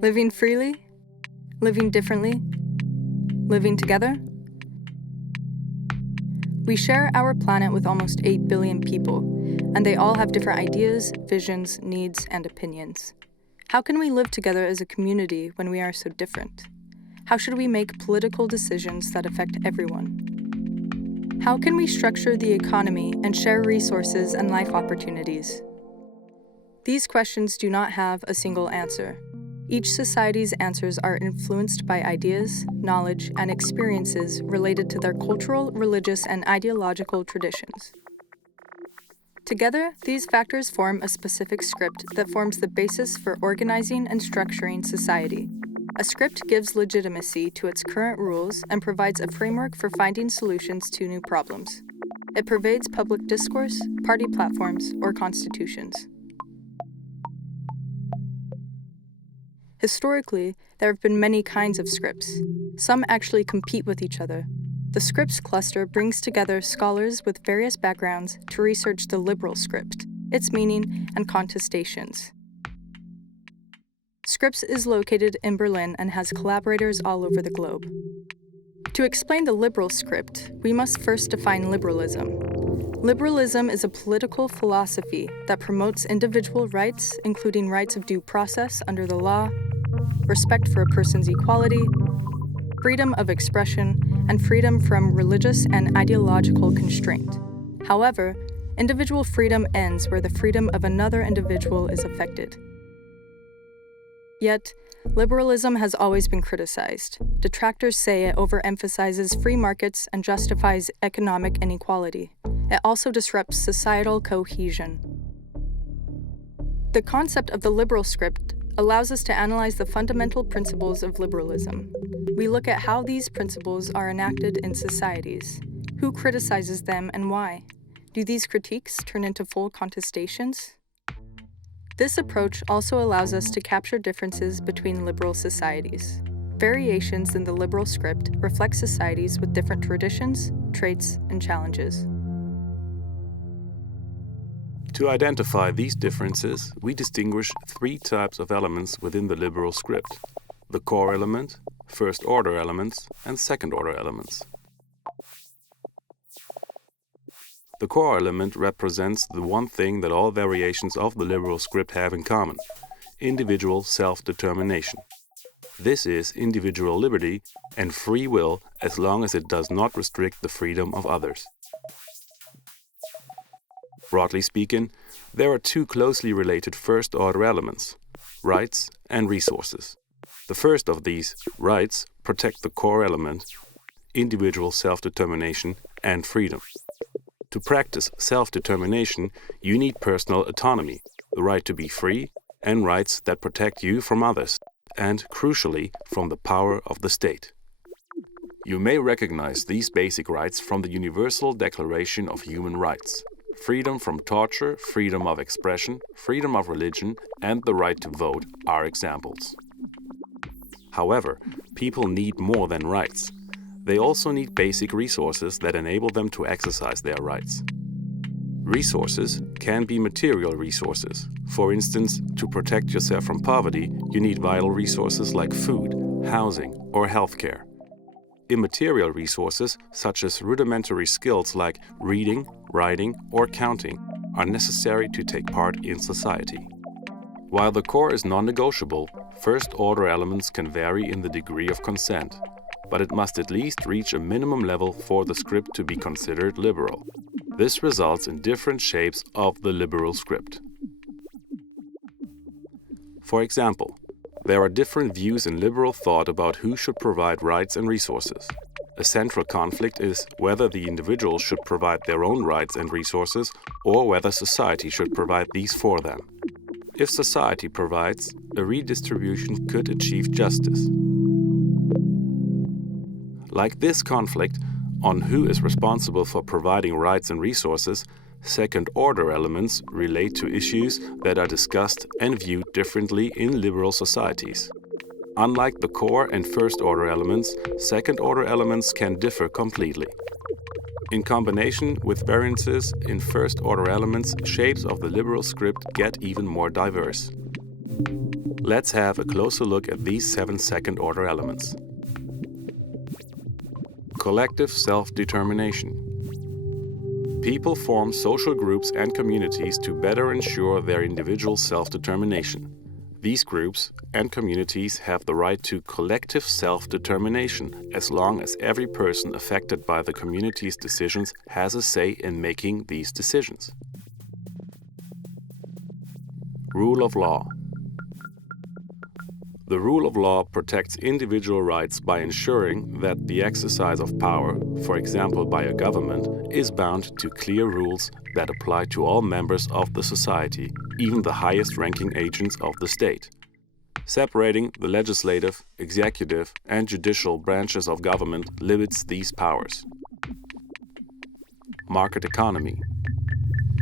Living freely? Living differently? Living together? We share our planet with almost 8 billion people, and they all have different ideas, visions, needs, and opinions. How can we live together as a community when we are so different? How should we make political decisions that affect everyone? How can we structure the economy and share resources and life opportunities? These questions do not have a single answer. Each society's answers are influenced by ideas, knowledge, and experiences related to their cultural, religious, and ideological traditions. Together, these factors form a specific script that forms the basis for organizing and structuring society. A script gives legitimacy to its current rules and provides a framework for finding solutions to new problems. It pervades public discourse, party platforms, or constitutions. Historically, there have been many kinds of scripts. Some actually compete with each other. The scripts cluster brings together scholars with various backgrounds to research the liberal script, its meaning, and contestations. Scripts is located in Berlin and has collaborators all over the globe. To explain the liberal script, we must first define liberalism. Liberalism is a political philosophy that promotes individual rights, including rights of due process under the law, respect for a person's equality, freedom of expression, and freedom from religious and ideological constraint. However, individual freedom ends where the freedom of another individual is affected. Yet, liberalism has always been criticized. Detractors say it overemphasizes free markets and justifies economic inequality. It also disrupts societal cohesion. The concept of the liberal script allows us to analyze the fundamental principles of liberalism. We look at how these principles are enacted in societies. Who criticizes them and why? Do these critiques turn into full contestations? This approach also allows us to capture differences between liberal societies. Variations in the liberal script reflect societies with different traditions, traits, and challenges. To identify these differences, we distinguish 3 types of elements within the liberal script: the core element, first-order elements, and second-order elements. The core element represents the one thing that all variations of the liberal script have in common: individual self-determination. This is individual liberty and free will as long as it does not restrict the freedom of others. Broadly speaking, there are 2 closely related first-order elements: rights and resources. The first of these, rights, protect the core element, individual self-determination and freedom. To practice self-determination, you need personal autonomy, the right to be free, and rights that protect you from others, and, crucially, from the power of the state. You may recognize these basic rights from the Universal Declaration of Human Rights. Freedom from torture, freedom of expression, freedom of religion, and the right to vote are examples. However, people need more than rights. They also need basic resources that enable them to exercise their rights. Resources can be material resources. For instance, to protect yourself from poverty, you need vital resources like food, housing, or healthcare. Immaterial resources, such as rudimentary skills like reading, writing, or counting, are necessary to take part in society. While the core is non-negotiable, first-order elements can vary in the degree of consent, but it must at least reach a minimum level for the script to be considered liberal. This results in different shapes of the liberal script. For example, there are different views in liberal thought about who should provide rights and resources. A central conflict is whether the individuals should provide their own rights and resources or whether society should provide these for them. If society provides, a redistribution could achieve justice. Like this conflict on who is responsible for providing rights and resources, second-order elements relate to issues that are discussed and viewed differently in liberal societies. Unlike the core and first-order elements, second-order elements can differ completely. In combination with variances in first-order elements, shapes of the liberal script get even more diverse. Let's have a closer look at these 7 second-order elements. Collective self-determination. People form social groups and communities to better ensure their individual self-determination. These groups and communities have the right to collective self-determination as long as every person affected by the community's decisions has a say in making these decisions. Rule of law. The rule of law protects individual rights by ensuring that the exercise of power, for example by a government, is bound to clear rules that apply to all members of the society, even the highest-ranking agents of the state. Separating the legislative, executive, and judicial branches of government limits these powers. Market economy.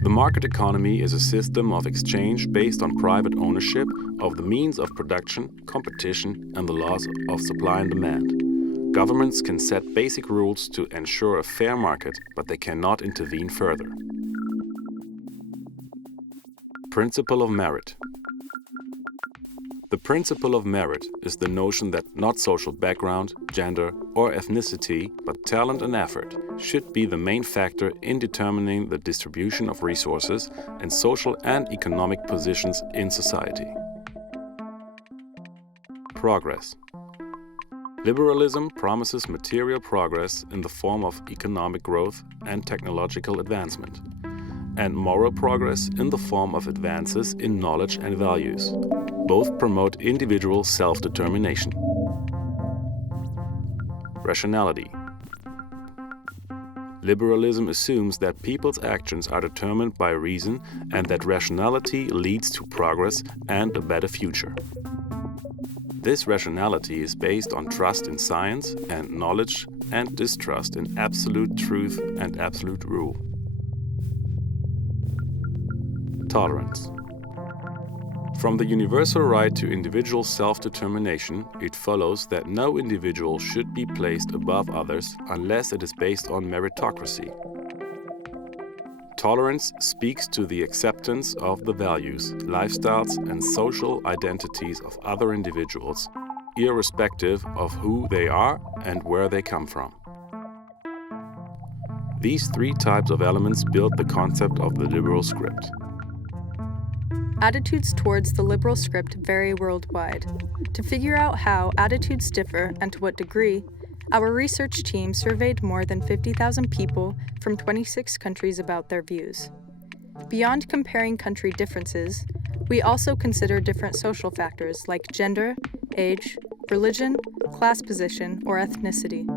The market economy is a system of exchange based on private ownership of the means of production, competition, and the laws of supply and demand. Governments can set basic rules to ensure a fair market, but they cannot intervene further. Principle of merit. The principle of merit is the notion that not social background, gender, or ethnicity, but talent and effort should be the main factor in determining the distribution of resources and social and economic positions in society. Progress. Liberalism promises material progress in the form of economic growth and technological advancement, and moral progress in the form of advances in knowledge and values. Both promote individual self-determination. Rationality. Liberalism assumes that people's actions are determined by reason and that rationality leads to progress and a better future. This rationality is based on trust in science and knowledge and distrust in absolute truth and absolute rule. Tolerance. From the universal right to individual self-determination, it follows that no individual should be placed above others unless it is based on meritocracy. Tolerance speaks to the acceptance of the values, lifestyles, and social identities of other individuals, irrespective of who they are and where they come from. These 3 types of elements build the concept of the liberal script. Attitudes towards the liberal script vary worldwide. To figure out how attitudes differ and to what degree, our research team surveyed more than 50,000 people from 26 countries about their views. Beyond comparing country differences, we also consider different social factors like gender, age, religion, class position, or ethnicity.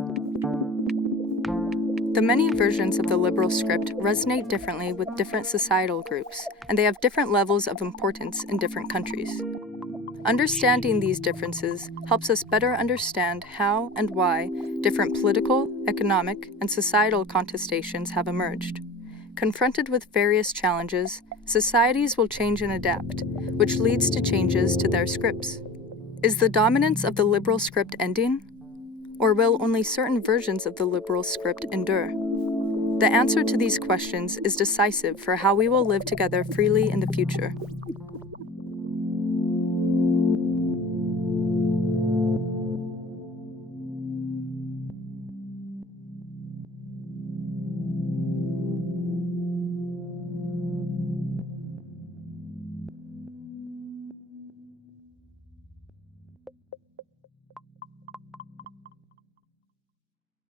The many versions of the liberal script resonate differently with different societal groups, and they have different levels of importance in different countries. Understanding these differences helps us better understand how and why different political, economic, and societal contestations have emerged. Confronted with various challenges, societies will change and adapt, which leads to changes to their scripts. Is the dominance of the liberal script ending? Or will only certain versions of the liberal script endure? The answer to these questions is decisive for how we will live together freely in the future.